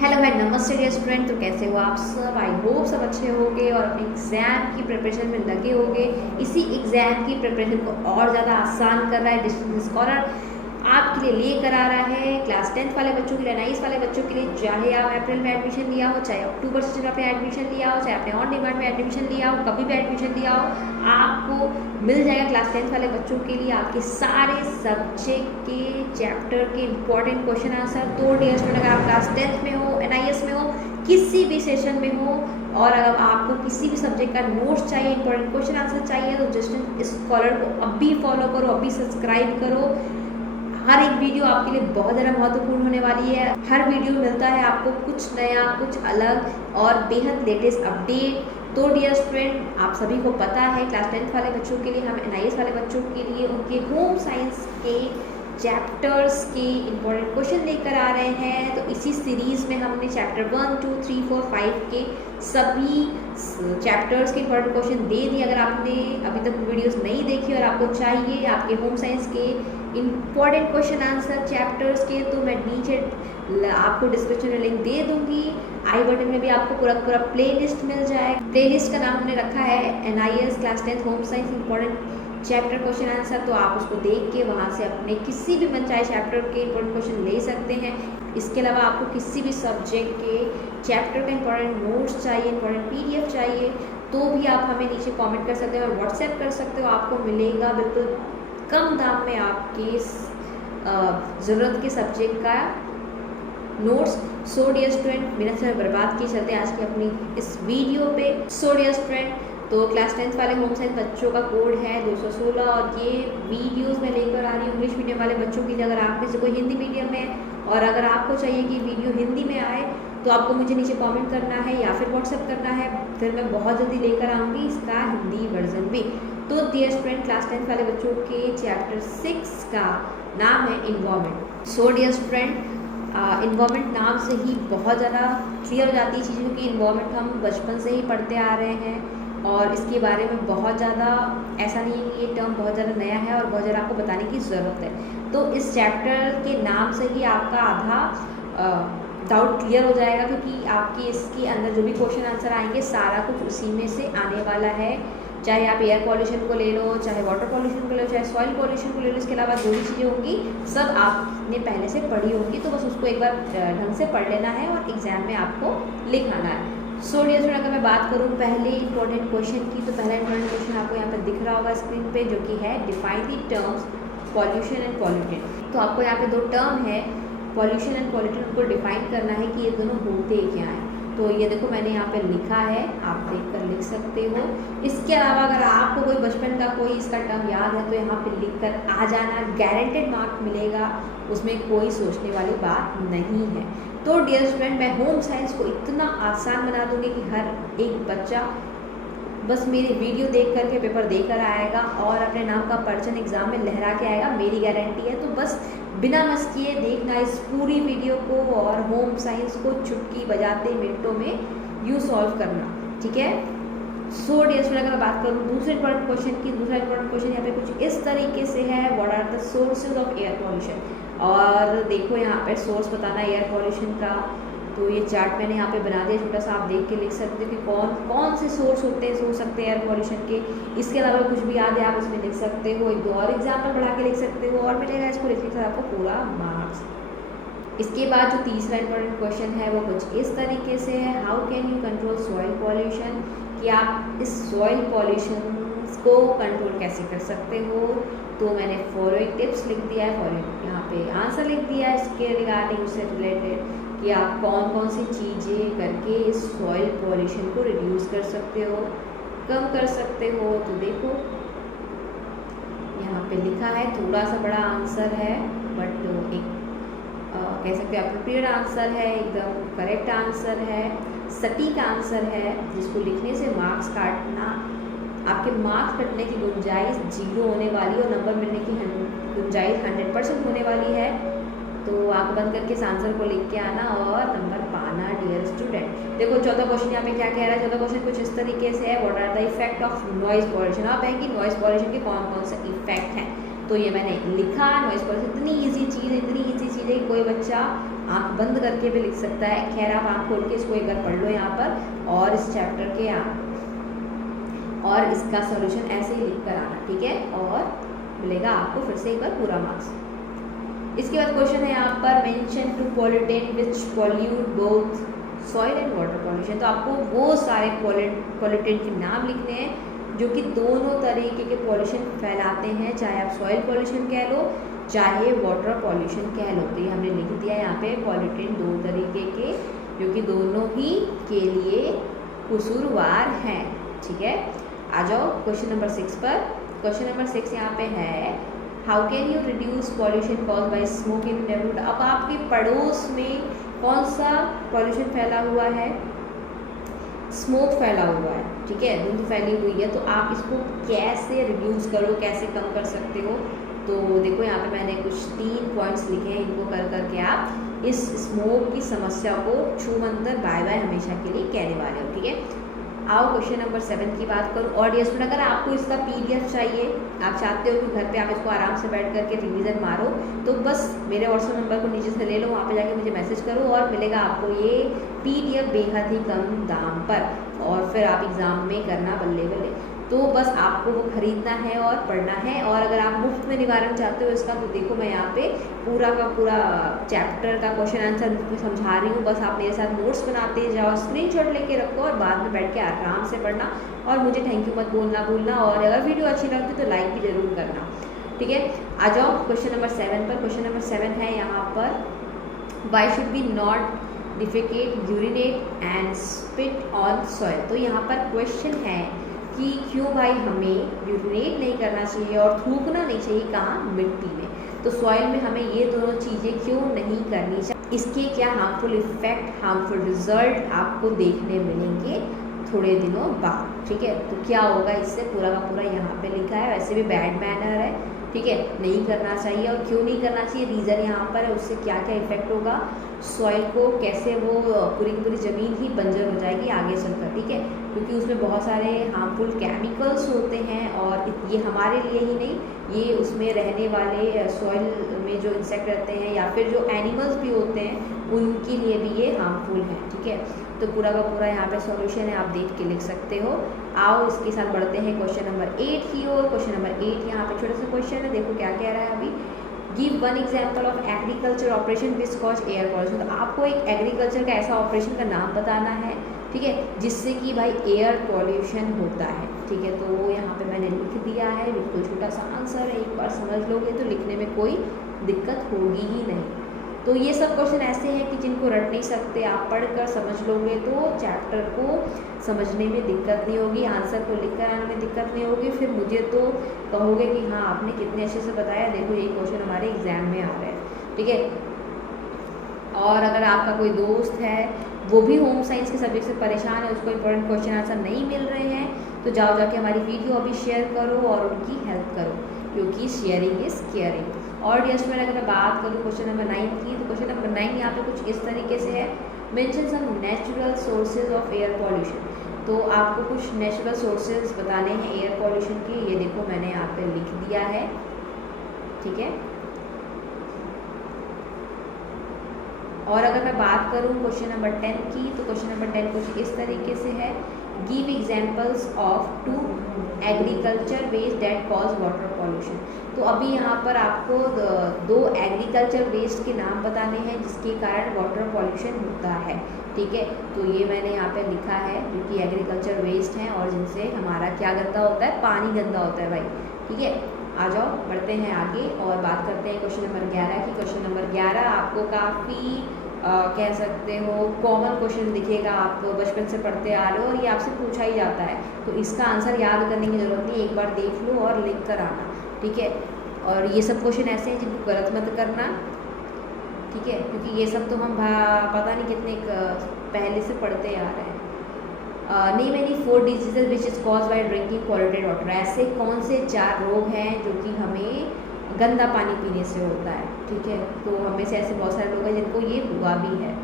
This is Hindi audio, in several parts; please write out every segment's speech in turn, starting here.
हेलो भाई, नमस्ते डियर स्टूडेंट। तो कैसे हो आप सब? आई होप सब अच्छे होंगे और अपने एग्ज़ाम की प्रिपरेशन में लगे होंगे। इसी एग्ज़ाम की प्रिपरेशन को और ज़्यादा आसान कर रहा है डिस्टेंस स्कॉलर आपके लिए लेकर आ रहा है। क्लास 10th वाले बच्चों के लिए, 9th वाले बच्चों के लिए, चाहे आप अप्रैल में एडमिशन लिया हो, चाहे अक्टूबर से आपने एडमिशन लिया हो, चाहे आपने ऑन डिमांड में एडमिशन लिया हो, कभी भी एडमिशन लिया हो, आपको मिल जाएगा क्लास 10th वाले बच्चों के लिए आपके सारे सब्जेक्ट के चैप्टर के इंपॉर्टेंट क्वेश्चन आंसर। तो डियर स्टूडेंट, अगर आप क्लास 10th में हो, NIS में हो, किसी भी सेशन में हो और अगर आपको किसी भी सब्जेक्ट का नोट्स चाहिए, इंपॉर्टेंट क्वेश्चन आंसर चाहिए, तो डिस्टेंस स्कॉलर को अभी फॉलो करो, अभी सब्सक्राइब करो। हर एक वीडियो आपके लिए बहुत ज़्यादा महत्वपूर्ण होने वाली है। हर वीडियो मिलता है आपको कुछ नया, कुछ अलग और बेहद लेटेस्ट अपडेट। तो डियर स्टूडेंट, आप सभी को पता है क्लास 10th वाले बच्चों के लिए, हम NIS वाले बच्चों के लिए उनके होम साइंस के चैप्टर्स के इंपॉर्टेंट क्वेश्चन लेकर आ रहे हैं। तो इसी सीरीज़ में हमने चैप्टर 1, 2, 3, 4, 5 के सभी चैप्टर्स के इंपॉर्टेंट क्वेश्चन दे दिए। अगर आपने अभी तक वीडियोस नहीं देखी और आपको चाहिए आपके होम साइंस के इंपॉर्टेंट क्वेश्चन आंसर चैप्टर्स के, तो मैं नीचे आपको डिस्क्रिप्शन में लिंक दे दूंगी। आई बटन में भी आपको पूरा प्लेलिस्ट मिल जाएगा। प्लेलिस्ट का नाम हमने रखा है NIS class 10th home science important chapter question answer. तो आप उसको देख के वहाँ से अपने किसी भी मनचाहे चैप्टर के इंपॉर्टेंट क्वेश्चन ले सकते हैं। इसके अलावा आपको किसी भी सब्जेक्ट के चैप्टर का इंपॉर्टेंट नोट्स चाहिए, इंपॉर्टेंट PDF चाहिए, तो भी आप हमें नीचे कमेंट कर सकते हो और व्हाट्सएप कर सकते हो। आपको मिलेगा बिल्कुल कम दाम में आपके ज़रूरत के सब्जेक्ट का नोट्स। सो डियर स्टूडेंट, मेरा समय बर्बाद किए चलते आज की अपनी इस वीडियो पे। सो डियर स्टूडेंट, तो क्लास 10th वाले होम साइंस बच्चों का कोड है 216 और ये वीडियोस मैं लेकर आ रही हूँ इंग्लिश मीडियम वाले बच्चों के लिए। अगर आप में से कोई हिंदी मीडियम में और अगर आपको चाहिए कि वीडियो हिंदी में आए, तो आपको मुझे नीचे कमेंट करना है या फिर व्हाट्सएप करना है, फिर मैं बहुत जल्दी लेकर आऊँगी इसका हिंदी वर्जन भी। तो डियर स्टूडेंट, क्लास 10th वाले बच्चों के चैप्टर 6 का नाम है environment. So dear student, environment नाम से ही बहुत ज़्यादा क्लियर हो जाती है चीज़ें, क्योंकि इन्वायरमेंट हम बचपन से ही पढ़ते आ रहे हैं और इसके बारे में बहुत ज़्यादा ऐसा नहीं है कि ये टर्म बहुत ज़्यादा नया है और बहुत ज़्यादा आपको बताने की ज़रूरत है। तो इस चैप्टर के नाम से ही आपका आधा डाउट क्लियर हो जाएगा, क्योंकि आपके इसके अंदर जो भी क्वेश्चन आंसर आएंगे सारा कुछ उसी में से आने वाला है। चाहे आप एयर पॉल्यूशन को ले लो, चाहे वाटर पॉल्यूशन को ले लो, चाहे सॉइल पॉल्यूशन को ले लो, इसके अलावा जो भी चीज़ें होंगी सब आपने पहले से पढ़ी होंगी। तो बस उसको एक बार ढंग से पढ़ लेना है और एग्ज़ाम में आपको लिखाना है। सो डियर स्टूडेंट, अगर मैं बात करूँ पहले इंपॉर्टेंट क्वेश्चन की, तो पहला इंपॉर्टेंट क्वेश्चन आपको यहाँ पर दिख रहा होगा स्क्रीन पे, जो कि है define the terms pollution and pollutant. तो आपको यहाँ पे दो टर्म है पॉल्यूशन एंड पॉल्यूटेंट, उनको डिफाइन करना है कि ये दोनों होते क्या हैं। तो ये देखो मैंने यहाँ पे लिखा है, आप देख कर लिख सकते हो। इसके अलावा अगर आपको कोई बचपन का कोई इसका टर्म याद है तो यहाँ पे लिख कर आ जाना, गारंटेड मार्क मिलेगा, उसमें कोई सोचने वाली बात नहीं है। तो डियर स्टूडेंट, मैं होम साइंस को इतना आसान बना दूंगी कि हर एक बच्चा बस मेरी वीडियो देख करके पेपर देकर आएगा और अपने नाम का पर्चन एग्ज़ाम में लहरा के आएगा, मेरी गारंटी है। तो बस बिना मिस किए देखना इस पूरी वीडियो को और होम साइंस को चुटकी बजाते मिनटों में यू सॉल्व करना, ठीक है। सो डियर स्टूडेंट, अगर मैं बात करूँ दूसरे इंपॉर्टेंट क्वेश्चन की, दूसरा इंपॉर्टेंट क्वेश्चन यहाँ पे कुछ इस तरीके से है, what are the sources of air pollution. और देखो यहाँ पे सोर्स बताना एयर पॉल्यूशन का, तो ये चार्ट मैंने यहाँ पे बना दिया छोटा सा, आप देख के लिख सकते हो कि कौन कौन से सोर्स हो सकते हैं एयर पॉल्यूशन के। इसके अलावा कुछ भी याद है आप इसमें लिख सकते हो, एक दो और एग्जाम्पल बढ़ा के लिख सकते हो और मिलेगा इसको लिखने का आपको पूरा मार्क्स। इसके बाद जो तीसरा इंपॉर्टेंट क्वेश्चन है वो कुछ इस तरीके से है, how can you control soil pollution, कि आप इस सॉइल पॉल्यूशन को कंट्रोल कैसे कर सकते हो। तो मैंने फॉलोइंग टिप्स लिख दिया है, फॉलोइंग यहाँ पे आंसर लिख दिया है इसके रिगार्डिंग, उससे रिलेटेड कि आप कौन कौन सी चीज़ें करके इस सॉइल पॉल्यूशन को रिड्यूस कर सकते हो, कम कर सकते हो। तो देखो यहाँ पे लिखा है, थोड़ा सा बड़ा आंसर है बट एक कह सकते हैं अप्रोप्रिएट आंसर है, एकदम करेक्ट आंसर है, सटीक आंसर है, जिसको लिखने से मार्क्स काटना, आपके मार्क्स कटने की गुंजाइश 0 होने वाली और नंबर मिलने की गुंजाइश 100% होने वाली है। तो आंख बंद करके इस आंसर को लिख के आना और नंबर पाना डियर स्टूडेंट। देखो चौथा क्वेश्चन यहाँ पे क्या कह रहा है, चौथा क्वेश्चन कुछ इस तरीके से है, what are the effect of noise pollution. आप है कि नॉइज पॉल्यूशन के कौन कौन से इफेक्ट हैं, तो ये मैंने लिखा। नॉइज पॉल्यूशन इतनी ईजी चीज़ है, इतनी ईजी चीज़ है कि कोई बच्चा आंख बंद करके भी लिख सकता है। खैर आप आंख खोल के इसको एक बार पढ़ लो यहाँ पर और इस चैप्टर के और इसका सॉल्यूशन ऐसे ही लिख कर आना, ठीक है, और मिलेगा आपको फिर से एक बार पूरा मार्क्स। इसके बाद क्वेश्चन है यहाँ पर mention two pollutant which pollute both soil and water pollution. तो आपको वो सारे पॉल्यूटेंट के नाम लिखने हैं जो कि दोनों तरीके के पॉल्यूशन फैलाते हैं, चाहे आप सॉइल पॉल्यूशन कह लो चाहे वाटर पॉल्यूशन कह लो। तो ये हमने लिख दिया यहाँ पे पॉल्यूटेंट दो तरीके के जो कि दोनों ही के लिए कसूरवार हैं, ठीक है। आ जाओ क्वेश्चन नंबर 6 पर। क्वेश्चन नंबर 6 यहाँ पे है how can you reduce pollution cause by smoke in neighbourhood. अब आपके पड़ोस में कौन सा पॉल्यूशन फैला हुआ है, स्मोक फैला हुआ है, ठीक है, धुंध फैली हुई है। तो आप इसको कैसे रिड्यूस करो, कैसे कम कर सकते हो। तो देखो यहाँ पे मैंने कुछ 3 पॉइंट्स लिखे हैं, इनको कर करके आप इस स्मोक की समस्या को छूमंतर बाय बाय हमेशा के लिए कहने वाले हो, ठीक है। आओ क्वेश्चन नंबर 7 की बात करूँ। और ये स्टूडेंट अगर आपको इसका PDF चाहिए, आप चाहते हो कि घर पे आप इसको आराम से बैठ करके रिवीजन मारो, तो बस मेरे व्हाट्सएप नंबर को नीचे से ले लो, वहाँ पे जाके मुझे मैसेज करो और मिलेगा आपको ये PDF बेहद ही कम दाम पर, और फिर आप एग्ज़ाम में करना बल्ले बल्ले। तो बस आपको वो खरीदना है और पढ़ना है। और अगर आप मुफ्त में निवारण चाहते हो इसका, तो देखो मैं यहाँ पे पूरा का पूरा चैप्टर का क्वेश्चन आंसर मुफ्त में समझा रही हूँ। बस आप मेरे साथ नोट्स बनाते जाओ, स्क्रीनशॉट लेके रखो और बाद में बैठ के आराम से पढ़ना। और मुझे थैंक यू मत बोलना भूलना, और अगर वीडियो अच्छी लगती तो लाइक भी ज़रूर करना, ठीक है। आ जाओ क्वेश्चन नंबर 7 पर। क्वेश्चन नंबर 7 है यहाँ पर why should be not defecate urinate and spit on soil. तो यहाँ पर क्वेश्चन है कि क्यों भाई हमें यूरिनेट नहीं करना चाहिए और थूकना नहीं चाहिए, कहाँ, मिट्टी में। तो सॉइल में हमें ये दोनों चीज़ें क्यों नहीं करनी चाहिए, इसके क्या हार्मफुल इफेक्ट, हार्मफुल रिजल्ट आपको देखने मिलेंगे थोड़े दिनों बाद, ठीक है। तो क्या होगा इससे, पूरा का पूरा यहाँ पे लिखा है। वैसे भी बैड मैनर है, ठीक है, नहीं करना चाहिए। और क्यों नहीं करना चाहिए, रीज़न यहाँ पर है, उससे क्या क्या इफेक्ट होगा, सॉइल को कैसे वो पूरी की पूरी ज़मीन ही बंजर हो जाएगी आगे चलकर, ठीक है, क्योंकि उसमें बहुत सारे हार्मफुल केमिकल्स होते हैं। और ये हमारे लिए ही नहीं, ये उसमें रहने वाले सॉइल में जो इंसेक्ट रहते हैं या फिर जो एनिमल्स भी होते हैं उनके लिए भी ये हार्मफुल है, ठीक है। तो पूरा का पूरा यहाँ पे सॉल्यूशन है, आप देख के लिख सकते हो। आओ इसके साथ बढ़ते हैं क्वेश्चन नंबर 8 की ओर। क्वेश्चन नंबर 8 यहाँ पे छोटा सा क्वेश्चन है, देखो क्या कह रहा है अभी। Give one example of agriculture operation which cause air pollution. तो आपको एक एग्रीकल्चर का ऐसा ऑपरेशन का नाम बताना है, ठीक है, जिससे कि भाई एयर पॉल्यूशन होता है, ठीक है। तो वो यहाँ पे मैंने लिख दिया है, बिल्कुल छोटा सा आंसर है, एक बार समझ लोगे तो लिखने में कोई दिक्कत होगी ही नहीं। तो ये सब क्वेश्चन ऐसे हैं कि जिनको रट नहीं सकते, आप पढ़कर समझ लोगे तो चैप्टर को समझने में दिक्कत नहीं होगी, आंसर को लिख कर आने में दिक्कत नहीं होगी। फिर मुझे तो कहोगे कि हाँ आपने कितने अच्छे से बताया, देखो ये क्वेश्चन हमारे एग्जाम में आ रहे हैं, ठीक है। और अगर आपका कोई दोस्त है वो भी होम साइंस के सब्जेक्ट से परेशान है, उसको इंपॉर्टेंट क्वेश्चन आंसर नहीं मिल रहे हैं, तो जाओ जाके हमारी वीडियो अभी शेयर करो और उनकी हेल्प करो, क्योंकि शेयरिंग इज़ केयरिंग। और यस में अगर मैं बात करूँ क्वेश्चन नंबर 9 की, तो क्वेश्चन नंबर 9 यहाँ पे कुछ इस तरीके से है, mention some natural sources of air pollution. तो आपको कुछ नेचुरल सोर्सेज बताने हैं एयर पॉल्यूशन के, ये देखो मैंने यहाँ पे लिख दिया है, ठीक है। और अगर मैं बात करूँ क्वेश्चन नंबर 10 की, तो क्वेश्चन नंबर 10 कुछ इस तरीके से है, give examples of 2 agriculture waste that cause water pollution. तो अभी यहाँ पर आपको 2 एग्रीकल्चर वेस्ट के नाम बताने हैं जिसके कारण वाटर पॉल्यूशन होता है, ठीक है। तो ये मैंने यहाँ पे लिखा है, जो कि एग्रीकल्चर वेस्ट हैं और जिनसे हमारा क्या गंदा होता है, पानी गंदा होता है भाई, ठीक है। आ जाओ बढ़ते हैं आगे और बात करते हैं क्वेश्चन नंबर 11 की। क्वेश्चन नंबर 11 आपको काफ़ी कह सकते हो कॉमन क्वेश्चन दिखेगा, आप बचपन से पढ़ते आ रहे हो और ये आपसे पूछा ही जाता है, तो इसका आंसर याद करने की ज़रूरत नहीं, एक बार देख लो और लिख कर आना, ठीक है। और ये सब क्वेश्चन ऐसे हैं जिनको गलत मत करना, ठीक है, क्योंकि ये सब तो हम पता नहीं कितने पहले से पढ़ते आ रहे हैं। Name any 4 diseases which is cause by drinking polluted water. ऐसे कौन से 4 रोग हैं जो कि हमें गंदा पानी पीने से होता है, ठीक है। तो हमें से ऐसे बहुत सारे लोग हैं जिनको ये हुआ भी है।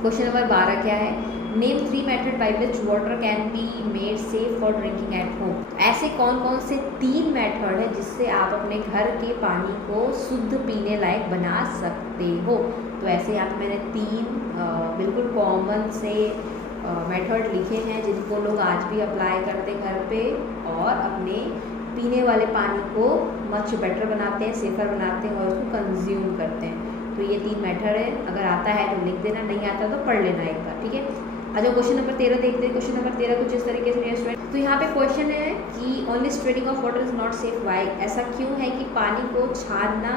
क्वेश्चन नंबर 12 क्या है, name 3 method by which water can be made safe for drinking at home. ऐसे कौन कौन से 3 मेथड है जिससे आप अपने घर के पानी को शुद्ध पीने लायक बना सकते हो। तो ऐसे यहाँ पे मैंने 3 बिल्कुल कॉमन से मेथड लिखे हैं जिनको लोग आज भी अप्लाई करते हैं घर पे और अपने पीने वाले पानी को मच बेटर बनाते हैं, सेफ़र बनाते हैं और उसको कंज्यूम करते हैं। तो ये 3 मेथड है, अगर आता है तो लिख देना, नहीं आता तो पढ़ लेना एक बार, ठीक है। अच्छा, क्वेश्चन नंबर 13 देखते हैं। क्वेश्चन नंबर 13 कुछ इस तरीके से स्टूडेंट, तो यहाँ पे क्वेश्चन है कि only spreading of water is not safe, why? ऐसा क्यों है कि पानी को छानना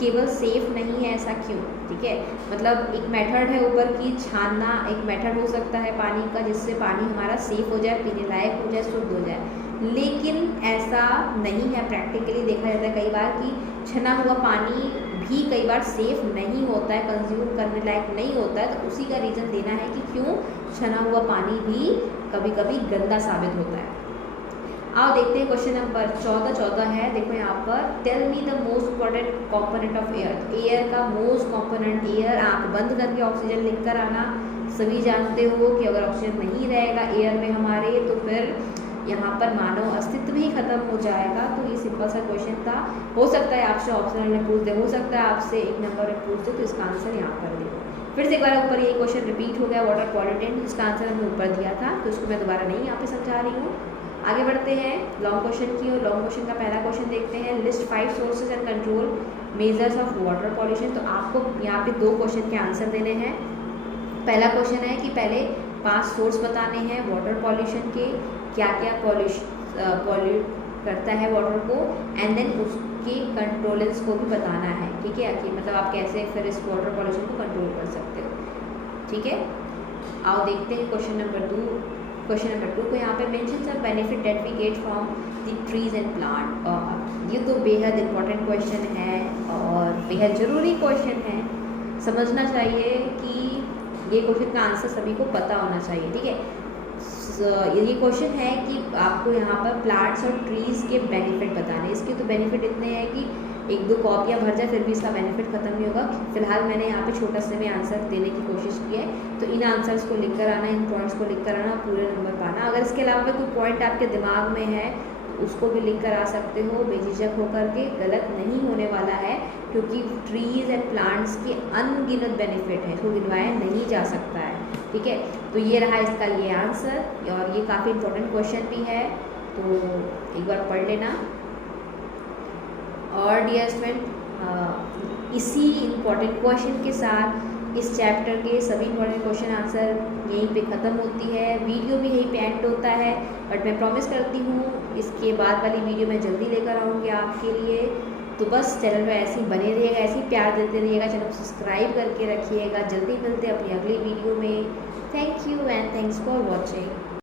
केवल सेफ नहीं है, ऐसा क्यों? ठीक है, मतलब एक मेथड है ऊपर की छानना, एक मेथड हो सकता है पानी का जिससे पानी हमारा सेफ हो जाए, पीने लायक हो जाए, शुद्ध हो जाए, लेकिन ऐसा नहीं है। प्रैक्टिकली देखा जाता है कई बार कि छना हुआ पानी भी कई बार सेफ नहीं होता है, कंज्यूम करने लायक नहीं होता है। तो उसी का रीज़न देना है कि क्यों छना हुआ पानी भी कभी कभी गंदा साबित होता है। आओ देखते हैं क्वेश्चन नंबर 14 है। देखो यहाँ पर, tell me the most important component of air. Air का मोस्ट कंपोनेंट, एयर, आँख बंद करके ऑक्सीजन लिख कर आना। सभी जानते हो कि अगर ऑक्सीजन नहीं रहेगा एयर में हमारे तो फिर यहाँ पर मानव अस्तित्व ही खत्म हो जाएगा। तो ये सिंपल सा क्वेश्चन था। हो सकता है आपसे ऑप्शनल में पूछ दे, हो सकता है आपसे एक नंबर में पूछ दे, तो इसका आंसर यहाँ पर देखो। फिर से एक बार ऊपर ये क्वेश्चन रिपीट हो गया, वाटर पॉल्यूटेंट, इसका आंसर हमने ऊपर दिया था, तो इसको मैं दोबारा नहीं यहाँ पे समझा रही हूँ। आगे बढ़ते हैं लॉन्ग क्वेश्चन की और लॉन्ग क्वेश्चन का पहला क्वेश्चन देखते हैं। List 5 sources and control measures of water pollution. तो आपको यहाँ पे 2 क्वेश्चन के आंसर देने हैं। पहला क्वेश्चन है कि पहले 5 सोर्स बताने हैं वाटर पॉल्यूशन के, क्या क्या पॉल्यूट करता है वाटर को, एंड देन उसके कंट्रोलेंस को भी बताना है, ठीक है, कि मतलब आप कैसे फिर इस वाटर पॉल्यूशन को कंट्रोल कर सकते हो, ठीक है। आओ देखते हैं क्वेश्चन नंबर 2 को। यहाँ पे mention some benefit that we get from the trees and plant. और ये तो बेहद इंपॉर्टेंट क्वेश्चन है और बेहद ज़रूरी क्वेश्चन है, समझना चाहिए कि ये क्वेश्चन का आंसर सभी को पता होना चाहिए, ठीक है। ये क्वेश्चन है कि आपको यहाँ पर प्लांट्स और ट्रीज़ के बेनिफिट बताने। इसके तो बेनिफिट इतने हैं कि 1-2 कॉपियाँ भर जाए फिर भी इसका बेनिफिट खत्म नहीं होगा। फिलहाल मैंने यहाँ पे छोटा से में आंसर देने की कोशिश की है, तो इन आंसर्स को लिख कर आना, इन पॉइंट्स को लिख कर आना, पूरे नंबर पाना। अगर इसके अलावा भी कोई पॉइंट आपके दिमाग में है तो उसको भी लिख कर आ सकते हो, बेझिझक होकर के, गलत नहीं होने वाला है, क्योंकि ट्रीज़ एंड प्लांट्स के अनगिनत बेनिफिट है, इसको गिनवाया नहीं जा सकता है, ठीक है। तो ये रहा इसका ये आंसर, और ये काफ़ी इंपॉर्टेंट क्वेश्चन भी है, तो एक बार पढ़ लेना। और डियर स्टूडेंट, इसी इम्पॉर्टेंट क्वेश्चन के साथ इस चैप्टर के सभी इम्पॉर्टेंट क्वेश्चन आंसर यहीं पे ख़त्म होती है। वीडियो भी यहीं पे एंड होता है, बट मैं प्रॉमिस करती हूँ इसके बाद वाली वीडियो मैं जल्दी लेकर आऊँगी आपके लिए। तो बस चैनल पे ऐसे ही बने रहिएगा, ऐसे ही प्यार देते रहिएगा, चैनल को सब्सक्राइब करके रखिएगा। जल्दी मिलते हैं अपनी अगली वीडियो में। Thank you and thanks for watching.